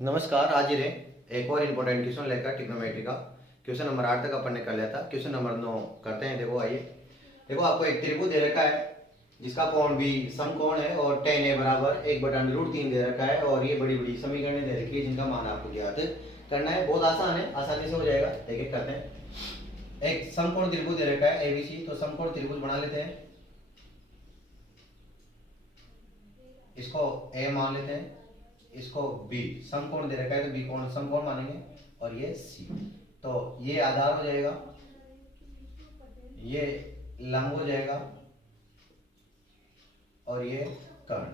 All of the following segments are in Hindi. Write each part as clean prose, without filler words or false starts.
नमस्कार, हाजिर है एक और इम्पोर्टेंट क्वेश्चन लेकर ट्रिग्नोमेट्री का। क्वेश्चन नंबर 8 तक अपन ने कर लिया था। क्वेश्चन नंबर 9 करते हैं। देखो आइए, देखो आपको एक त्रिभुज दे रखा है जिसका कोण भी समकोण है और tan a बराबर 1/√3 दे रखा है और ये बड़ी बड़ी समीकरण दे रखी है जिनका मान आपको ज्ञात करना है। बहुत आसान है, आसानी से हो जाएगा। एक एक करते हैं। एक समकोण त्रिभुज दे रखा है ABC, तो समकोण त्रिभुज बना लेते हैं। इसको A मान लेते हैं, इसको B। समकोण दे रखा है तो B कोण समकोण मानेंगे और ये C। तो ये आधार हो जाएगा, ये लंब हो जाएगा और ये कर्ण।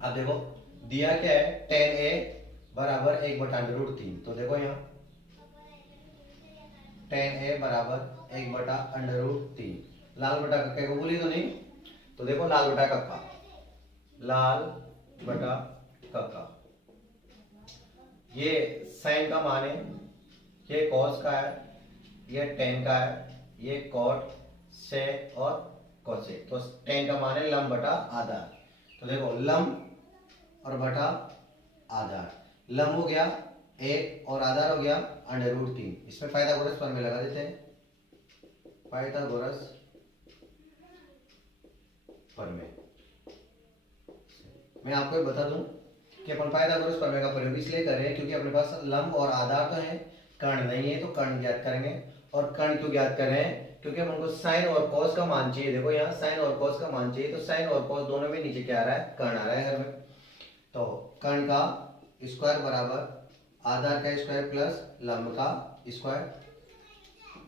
अब देखो दिया क्या है, tan A बराबर 1/√3। तो देखो यहाँ tan A बराबर 1/√3। लाल बटा कक्का को बोली तो नहीं, तो देखो लाल बटा कक्का, लाल बटा कक्का। ये साइन का मान है, ये कॉस का है, ये टेन का है, ये कॉट सेक और कोसेक। तो टेन का मान है लंब बटा आधार। तो देखो लंब और बटा आधार, लंब हो गया 1 और आधार हो गया √3। इसमें पाइथागोरस प्रमेय लगा देते हैं। पाइथागोरस प्रमेय मैं आपको बता दूं कि अपन पाइथागोरस प्रमेय का प्रयोग इसलिए कर रहे हैं क्योंकि अपने पास लंब और आधार तो है, कर्ण नहीं है। तो कर्ण ज्ञात करेंगे। और कर्ण क्यों ज्ञात कर रहे हैं, क्योंकि अपन को साइन और कॉस का मान चाहिए। देखो यहाँ साइन और कॉस का मान चाहिए, तो साइन और कॉस दोनों में नीचे क्या आ रहा है, कर्ण आ रहा है हर में। तो कर्ण का स्क्वायर बराबर आधार का स्क्वायर प्लस लंब का स्क्वायर।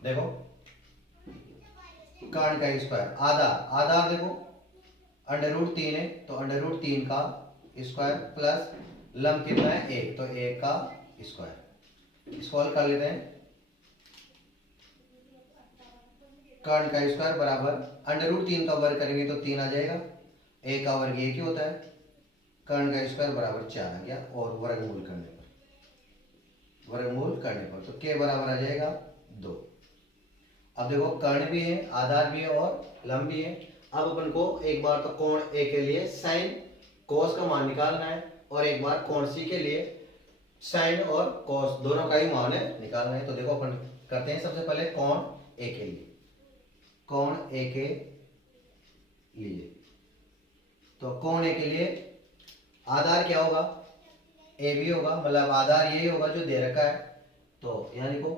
देखो कर्ण का स्क्वायर, आधार देखो √3 है, तो √3 का स्क्वायर प्लस लंब कितना है 1, तो 1 का स्क्वायर। इसको हल कर लेते हैं। कर्ण का स्क्वायर बराबर √3 का वर्ग करेंगे तो 3 आ जाएगा, 1 का वर्ग 1 ही होता है। कर्ण का स्क्वायर बराबर 4 आ गया और वर्गमूल करने पर तो k बराबर आ जाएगा 2। अब देखो कर्ण भी है, आधार भी है और लंब भी है। अब अपन को एक बार तो कोण A के लिए साइन कोस का मान निकालना है और एक बार कोण C के लिए साइन और कोस दोनों का ही मान है निकालना है। तो देखो अपन करते हैं सबसे पहले कोण A के लिए। कोण A के लिए, तो कोण A के लिए आधार क्या होगा, ए भी होगा, मतलब आधार यही होगा जो दे रखा है। तो यहाँ लिखो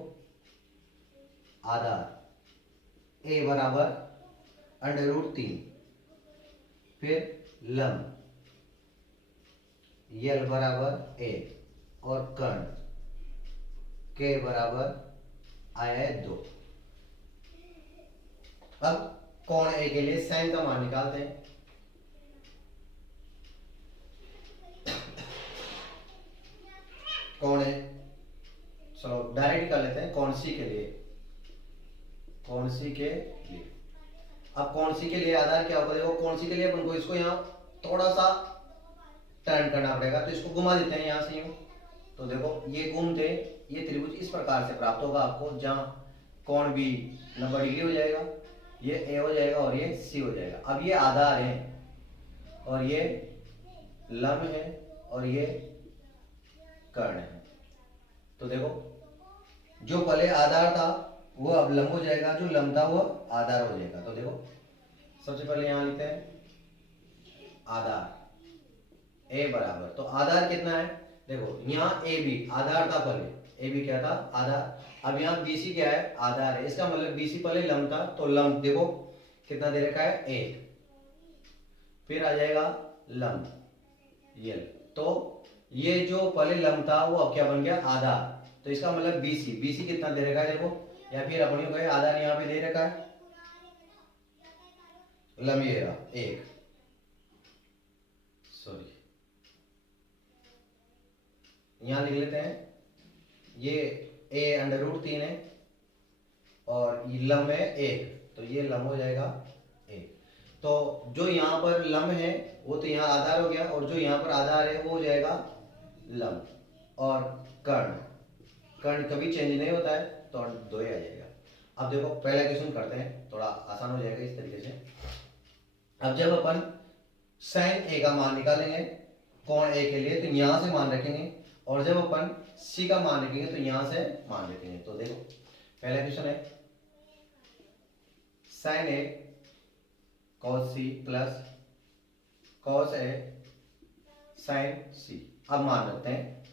आधार A बराबर √3, फिर लंब L बराबर 1 और कर्ण K बराबर आया है 2। अब कोण A के लिए साइन का मान निकालते हैं। कोण A, चलो डायरेक्ट कर लेते हैं। कोण C के लिए, कोण C के लिए, अब कोण C के लिए आधार क्या होगा, देखो कोण C के लिए अपन को इसको यहाँ थोड़ा सा टर्न करना पड़ेगा, तो इसको घुमा देते हैं यहाँ से यूं। तो देखो ये घूमते ये त्रिभुज इस प्रकार से प्राप्त होगा आपको, जहाँ कोण B 90 डिग्री हो जाएगा, ये A हो जाएगा और ये C हो जाएगा। अब ये आधार है और ये लंब है और ये कर्ण है। तो देखो जो पहले आधार था वो अब लंब हो जाएगा, जो लंब था वो आधार हो जाएगा। तो देखो सबसे पहले यहां लिखते हैं आधार A बराबर, तो आधार कितना है, देखो यहाँ AB आधार था, पहले AB क्या था, आधार। अब यहाँ BC क्या है, आधार है। इसका मतलब BC पहले लंब था, तो लंब देखो कितना दे रखा है 1, फिर आ जाएगा लंब L। तो ये जो पहले लंब था वो अब क्या बन गया, आधार। तो इसका मतलब BC कितना दे रखा है देखो, या फिर अपनी कहे आधार यहाँ पे दे रखा है, लंब ये रहा 1, सॉरी यहाँ लिख लेते हैं, ये A √3 है और ये लंब है 1, तो ये लंब हो जाएगा 1। तो जो यहाँ पर लंब है वो तो यहाँ आधार हो गया, और जो यहाँ पर आधार है वो हो जाएगा लंब। और कर्ण कभी चेंज नहीं होता है, तो 2 ही आ जाएगा। अब देखो पहला क्वेश्चन करते हैं, थोड़ा आसान हो जाएगा इस तरीके से। अब जब अपन साइन A का मान निकालेंगे कोण ए के लिए, तो यहां से मान रखेंगे, और जब अपन सी का मान रखेंगे तो यहां से मान रखेंगे। तो देखो पहला क्वेश्चन है sign A cos C plus cos A sign सी। अब मान रखते हैं,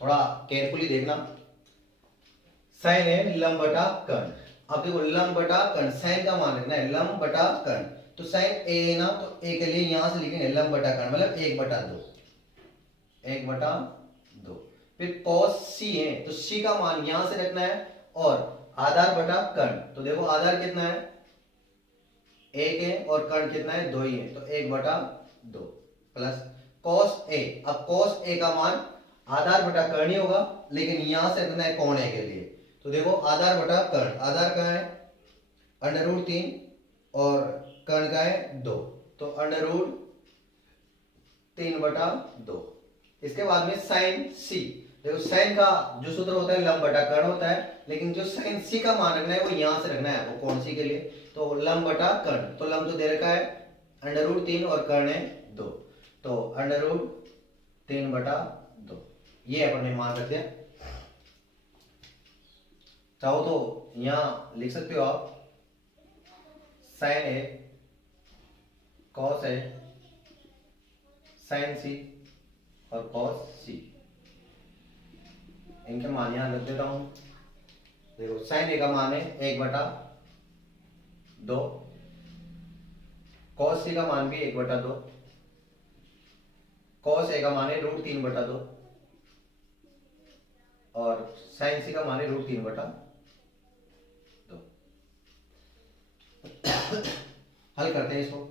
थोड़ा केयरफुली देखना। साइन ए लंब बटा कर्ण। अब देखो लंब बटा कर्ण, साइन का मान रखना है लंब बटा कर्ण। तो साइन ए है ना, तो ए के लिए यहां से लिखेंगे लंब बटा कर्ण, मतलब 1/2, 1/2। फिर cos c है, तो c का मान यहां से रखना है, और आधार बटा कर्ण। तो देखो आधार कितना है 1 है, और कर्ण कितना है 2 ही है, तो 1/2 प्लस cos a। अब cos a का मान आधार बटा कर्ण ही होगा, लेकिन यहां से रखना है कोण a के लिए। तो देखो आधार बटा कर्ण, आधार का है √3 और कर्ण का है 2, तो √3/2। इसके बाद में साइन सी। देखो साइन का जो सूत्र होता है लंब बटा कर्ण होता है, लेकिन जो साइन सी का मान रखना है वो यहां से रखना है, वो कोण सी के लिए। तो लंब बटा कर्ण, तो लंब तो दे रखा है √3 और कर्ण है 2, तो √3/2। ये अपन ने मान रख दिया। चाहो तो यहां लिख सकते हो आप sign A cos A sign सी और कॉस सी, इनके मान यहां रख देता हूं। देखो साइन ए का मान है 1/2, कॉस सी का मान भी 1/2, कॉस ए का मान है √3/2, और साइन सी का मान है √3/2। हल करते हैं इसको।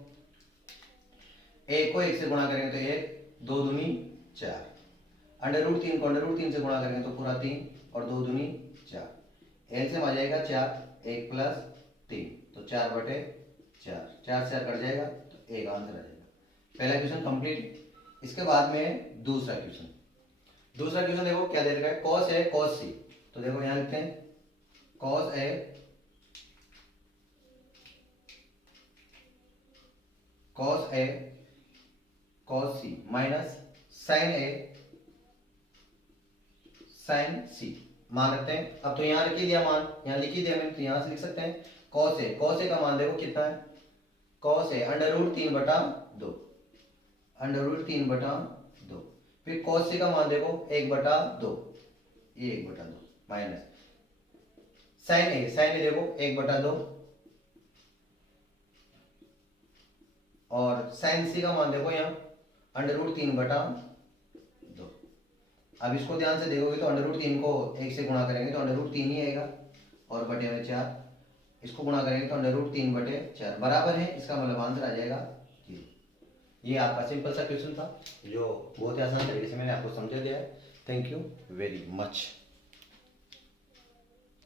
एक को 1 से गुणा करेंगे तो 1, 2 दूनी 4, √3 को √3 से गुणा करेंगे तो पूरा 3, और 2 दूनी 4, एलसीएम आ जाएगा 4, 1 + 3, तो 4/4, 4 से 4 कट जाएगा, तो 1 आंसर आ जाएगा। पहला क्वेश्चन कंप्लीट। इसके बाद में दूसरा क्वेश्चन। दूसरा क्वेश्चन देखो क्या दे रखा है, cos A cos C। तो देखो यहां लिखते हैं cos A cos C minus sin A sin C। मान रखते हैं। अब तो यहां लिख ही दिया मान, यहां लिख ही दिया मैंने, तो यहां से लिख सकते हैं cos A का मान देखो कितना है, cos A √3/2, √3/2। फिर cos C का मान देखो 1/2, ये 1/2 माइनस sin A देखो 1/2, और sin C का मान देखो यहाँ √3/2। अब इसको ध्यान से देखोगे तो √3 को 1 से गुणा करेंगे तो √3 ही आएगा, और बटे में 4, इसको गुणा करेंगे तो √3/4 बराबर है, इसका मतलब आंसर आ जाएगा 0। ये आपका सिंपल सा क्वेश्चन था, जो बहुत ही आसान तरीके से मैंने आपको समझा दिया है। Thank you very much.